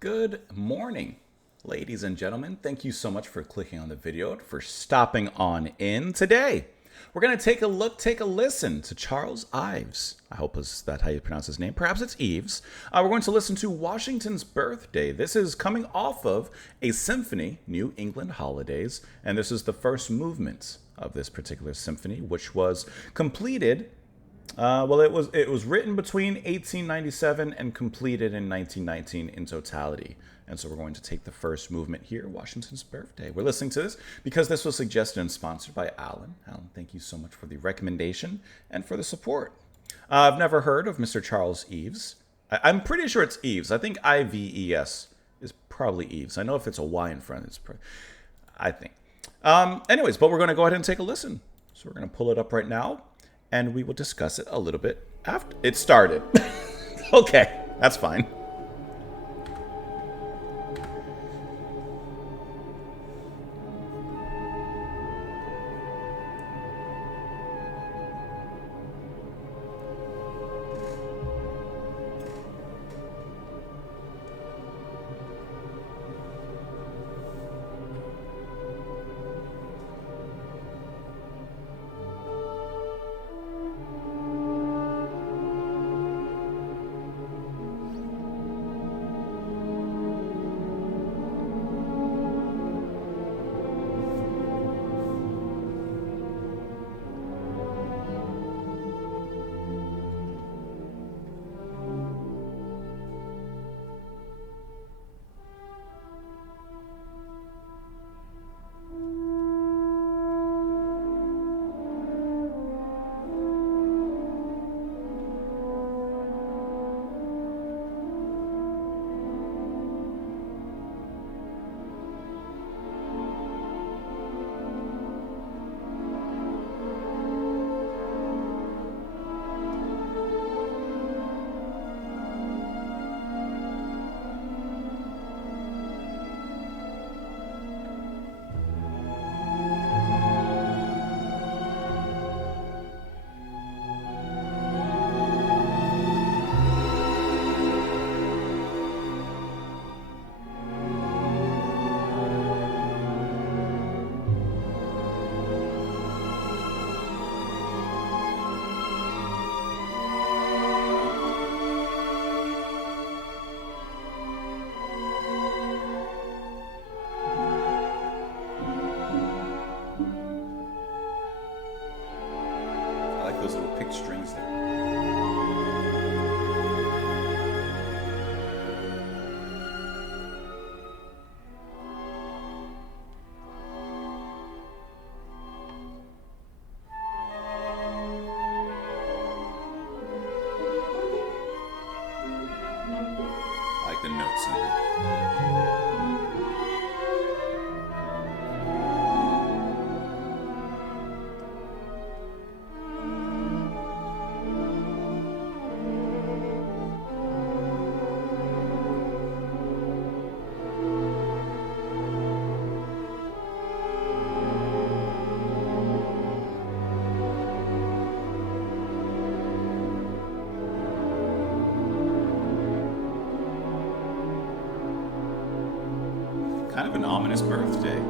Good morning, ladies and gentlemen. Thank you so much for clicking on the video, for stopping on in today. We're going to take a listen to Charles Ives. I hope is that how you pronounce his name. Perhaps it's Ives. We're going to listen to Washington's Birthday. This is coming off of a symphony, New England Holidays, and this is the first movement of this particular symphony, which was completed. It was written between 1897 and completed in 1919 in totality. And so we're going to take the first movement here, Washington's Birthday. We're listening to this because this was suggested and sponsored by Alan. Alan, thank you so much for the recommendation and for the support. I've never heard of Mr. Charles Ives. I'm pretty sure it's Ives. I think Ives is probably Ives. I know if it's a Y in front, I think. Anyways, but we're going to go ahead and take a listen. So we're going to pull it up right now, and we will discuss it a little bit after it started. Okay, that's fine. I like those little picked strings there. I like the notes in it. Kind of an ominous birthday.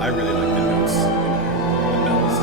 I really like the notes, the bells.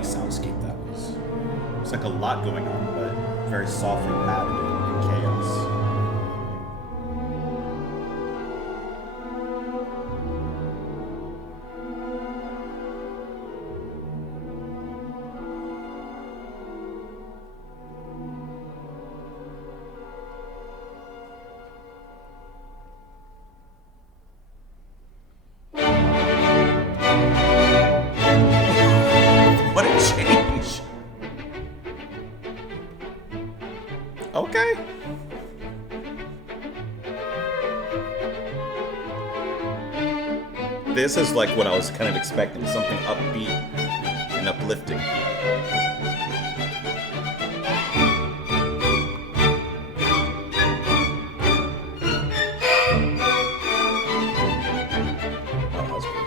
bass soundscape that was. It's like a lot going on, but very softly padded in chaos. What a change! Okay. This is like what I was kind of expecting, something upbeat and uplifting. Oh, that was cool.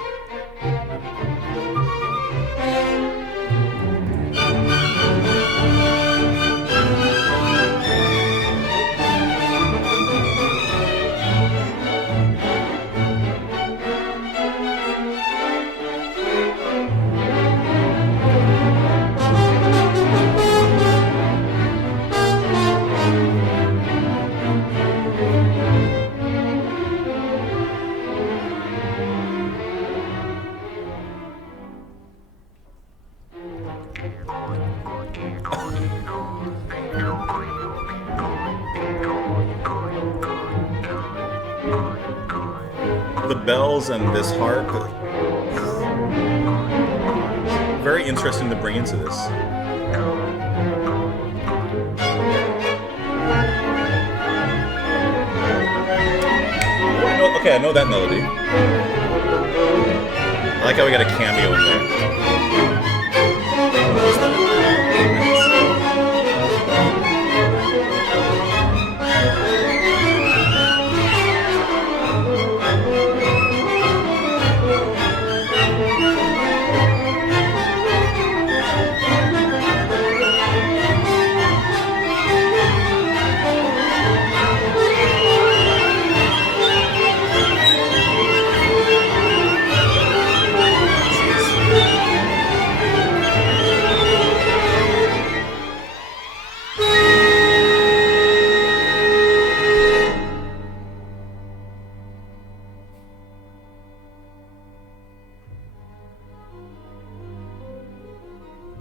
The bells and this harp, very interesting to bring into this. Okay, I know that melody. I like how we got a cameo in there. What was that?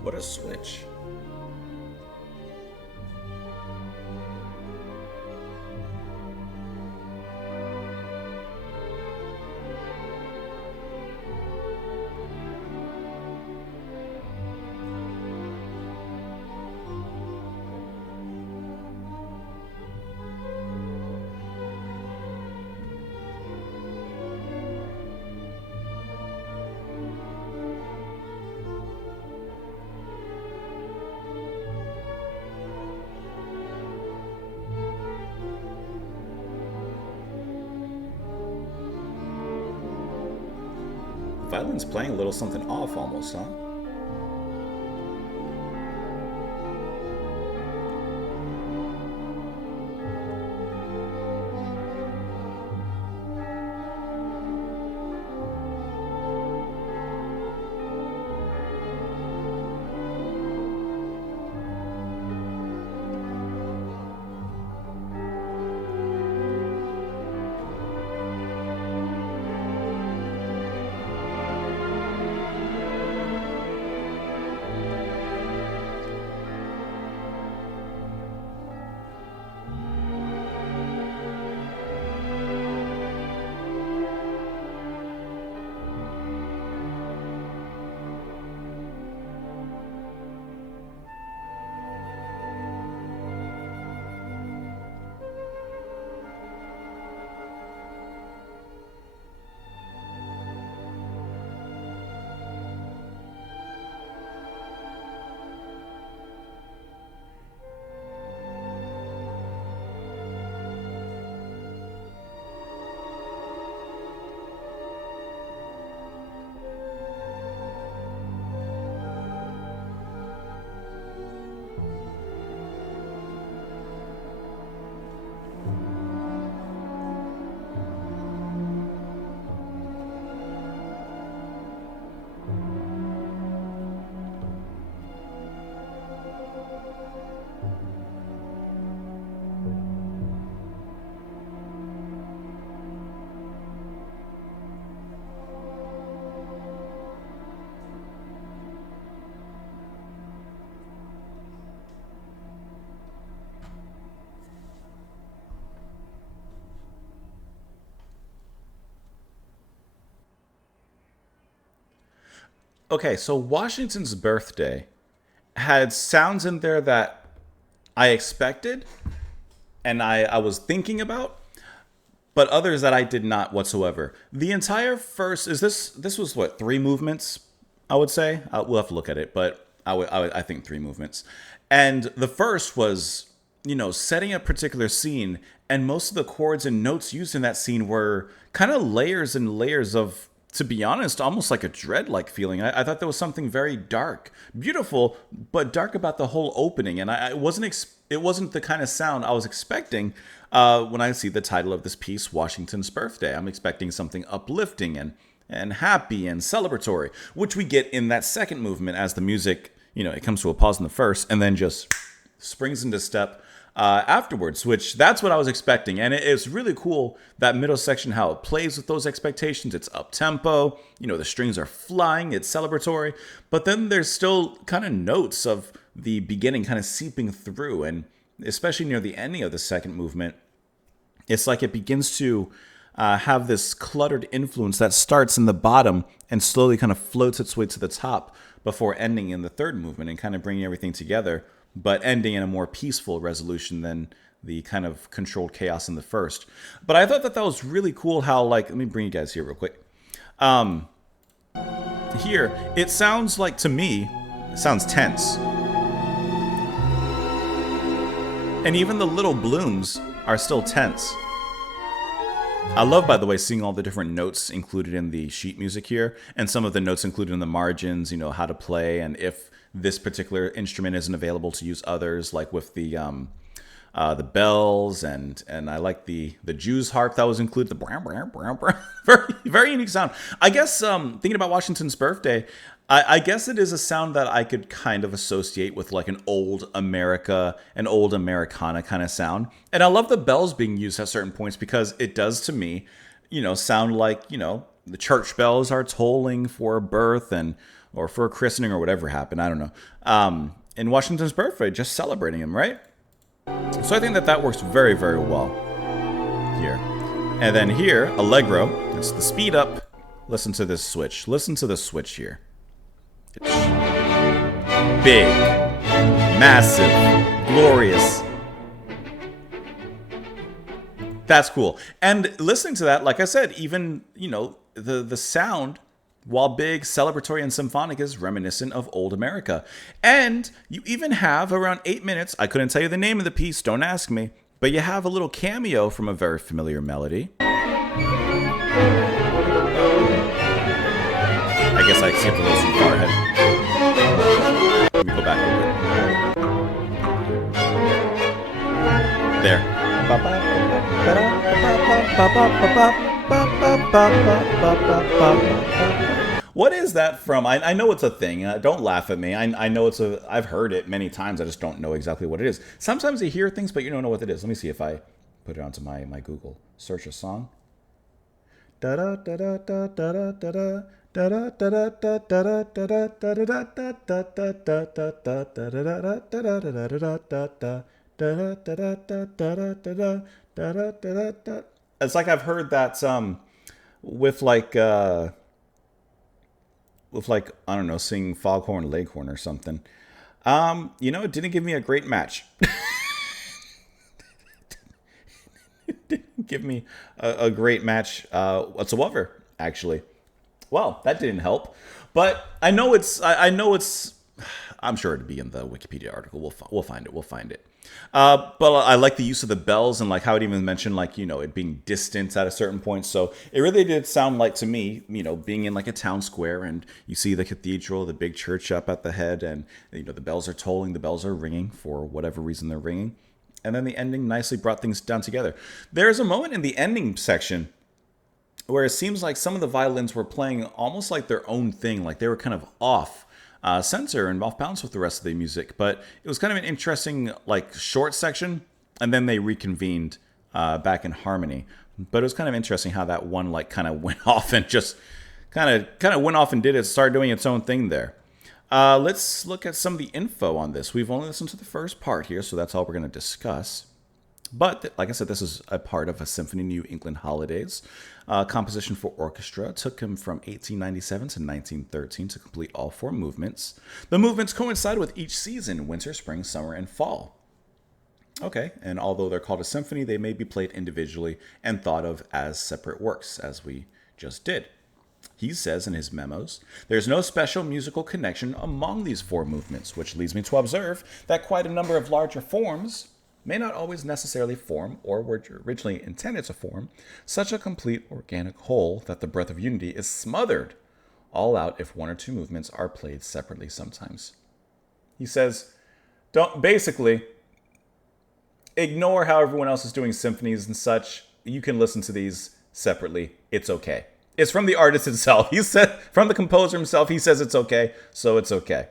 What a switch. Violin's playing a little something off almost, huh? Okay, so Washington's Birthday had sounds in there that I expected and I was thinking about, but others that I did not whatsoever. The entire first is this was what, three movements, I would say. We'll have to look at it, but I think three movements. And the first was, setting a particular scene, and most of the chords and notes used in that scene were kind of layers and layers of, to be honest, almost like a dread-like feeling. I thought there was something very dark, beautiful, but dark about the whole opening, and it wasn't the kind of sound I was expecting when I see the title of this piece, Washington's Birthday. I'm expecting something uplifting and happy and celebratory, which we get in that second movement as the music, it comes to a pause in the first and then just springs into step afterwards, which that's what I was expecting. And it's really cool, that middle section, how it plays with those expectations. It's up tempo, the strings are flying, it's celebratory, but then there's still kind of notes of the beginning kind of seeping through. And especially near the ending of the second movement, it's like it begins to have this cluttered influence that starts in the bottom and slowly kind of floats its way to the top before ending in the third movement and kind of bringing everything together, but ending in a more peaceful resolution than the kind of controlled chaos in the first. But I thought that was really cool how, let me bring you guys here real quick. Here, it sounds like, to me, it sounds tense. And even the little blooms are still tense. I love, by the way, seeing all the different notes included in the sheet music here, and some of the notes included in the margins, how to play, and if this particular instrument isn't available to use others, like with the bells, and I like the Jew's harp that was included, the brown, very, very unique sound. I guess thinking about Washington's Birthday, I guess it is a sound that I could kind of associate with like an old America, an old Americana kind of sound. And I love the bells being used at certain points because it does to me, sound like, the church bells are tolling for a birth or for a christening or whatever happened. I don't know. In Washington's Birthday, just celebrating him, right? So I think that works very, very well here. And then here, Allegro, it's the speed up. Listen to this switch. Listen to the switch here. It's big, massive, glorious. That's cool. And listening to that, like I said, even, the sound, while big, celebratory, and symphonic, is reminiscent of old America. And you even have around 8 minutes, I couldn't tell you the name of the piece, don't ask me, but you have a little cameo from a very familiar melody. I guess I skipped a little too far ahead. Let me go back a little bit. There. What is that from? I know it's a thing. Don't laugh at me. I know I've heard it many times. I just don't know exactly what it is. Sometimes you hear things, but you don't know what it is. Let me see if I put it onto my Google. Search a song. Da da da da da da da da. Da da da da da da da da da da da. It's like I've heard that with like I don't know, singing Foghorn Leghorn or something. It didn't give me a great match. It didn't give me a great match whatsoever, actually. Well, that didn't help, but I know it's. I'm sure it'd be in the Wikipedia article. We'll find it. We'll find it. But I like the use of the bells and like how it even mentioned it being distant at a certain point. So it really did sound like to me, being in like a town square and you see the cathedral, the big church up at the head, and the bells are tolling, the bells are ringing for whatever reason they're ringing, and then the ending nicely brought things down together. There's a moment in the ending section where it seems like some of the violins were playing almost like their own thing, like they were kind of off center and off balance with the rest of the music. But it was kind of an interesting, like, short section, and then they reconvened back in harmony. But it was kind of interesting how that one, like, kind of went off and just kind of went off and started doing its own thing there. Let's look at some of the info on this. We've only listened to the first part here, so that's all we're going to discuss. But like I said, this is a part of a Symphony New England Holidays. Composition for orchestra. It took him from 1897 to 1913 to complete all 4 movements. The movements coincide with each season: winter, spring, summer, and fall. Okay, and although they're called a symphony, they may be played individually and thought of as separate works, as we just did. He says in his memos, there's no special musical connection among these 4 movements, which leads me to observe that quite a number of larger forms may not always necessarily form, or were originally intended to form, such a complete organic whole that the breath of unity is smothered all out if 1 or 2 movements are played separately sometimes. He says, don't basically ignore how everyone else is doing symphonies and such. You can listen to these separately. It's okay. It's from the artist himself. He said, from the composer himself, he says it's okay, so it's okay.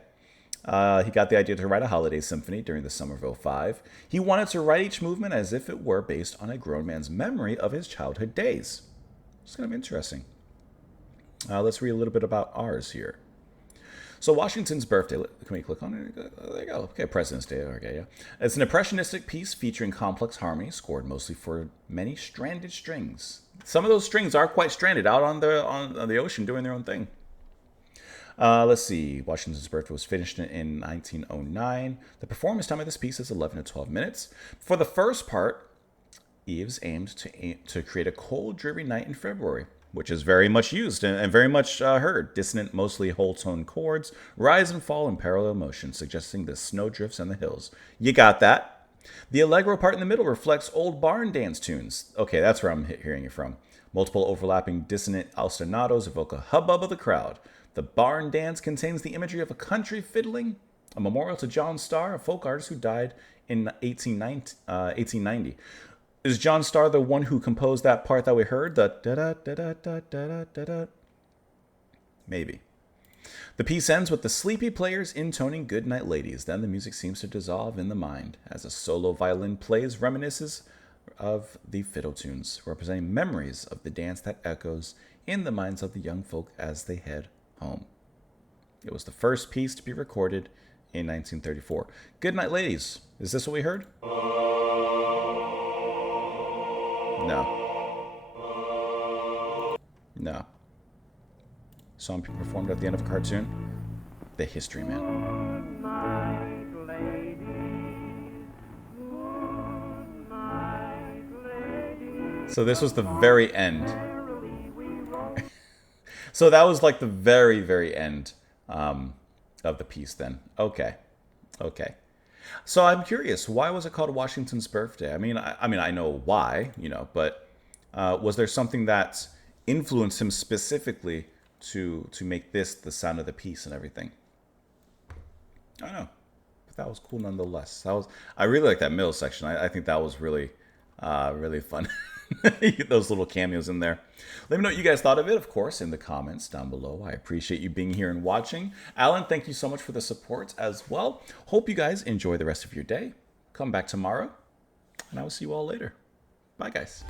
He got the idea to write a holiday symphony during the summer of '05. He wanted to write each movement as if it were based on a grown man's memory of his childhood days. It's kind of interesting. Let's read a little bit about ours here. So Washington's birthday, can we click on it? There you go. Okay, President's Day. Okay, yeah. It's an impressionistic piece featuring complex harmony, scored mostly for many stranded strings. Some of those strings are quite stranded out on the ocean doing their own thing. Let's see. Washington's birthday was finished in 1909. The performance time of this piece is 11 to 12 minutes. For the first part, Ives aimed to create a cold, dreary night in February, which is very much used and very much heard. Dissonant, mostly whole tone chords rise and fall in parallel motion, suggesting the snowdrifts and the hills. You got that. The allegro part in the middle reflects old barn dance tunes. Okay, that's where I'm hearing it from. Multiple overlapping dissonant ostinatos evoke a hubbub of the crowd. The barn dance contains the imagery of a country fiddling, a memorial to John Starr, a folk artist who died in 1890. Is John Starr the one who composed that part that we heard? The da-da-da-da-da-da-da-da? Maybe. The piece ends with the sleepy players intoning Good Night Ladies. Then the music seems to dissolve in the mind as a solo violin plays reminiscences of the fiddle tunes, representing memories of the dance that echoes in the minds of the young folk as they head home. It was the first piece to be recorded in 1934. Good Night Ladies. Is this what we heard? No. Song performed at the end of a cartoon. The History Man. Good night, ladies. Good night, ladies. So this was the very end. So that was like the very, very end of the piece then. Okay. So I'm curious, why was it called Washington's Birthday? I mean, I know why, but was there something that influenced him specifically to make this the sound of the piece and everything? I don't know, but that was cool nonetheless. I really like that middle section. I think that was really fun. Those little cameos in there. Let me know what you guys thought of it, of course, in the comments down below. I appreciate you being here and watching. Alan, thank you so much for the support as well. Hope you guys enjoy the rest of your day. Come back tomorrow, and I will see you all later. Bye, guys.